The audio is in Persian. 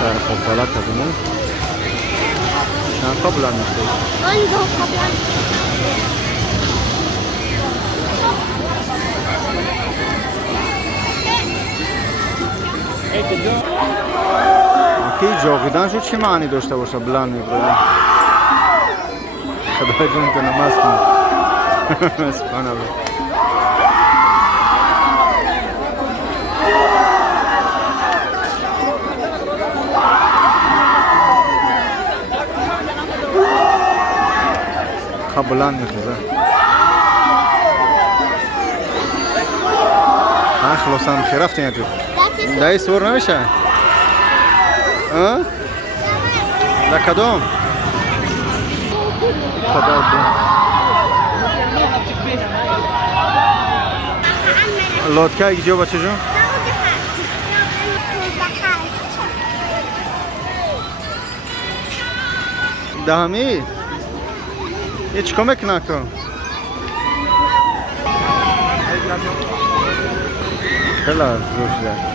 شهر خوب بلد کدومه چند تا بلند میشه آن دو قبلا که جاقیدن شد چه معنی داشته باشه بلند میبره خدای جون که نماز کنه سبحان الله خب بلند میخوزه ها خلاصا خیر رفتین اینجا دایی سور نمیشه ها در کدوم خدا لاتکه اگه جو بچه جون دهمی هیچ کمک نکن خیلی زور شده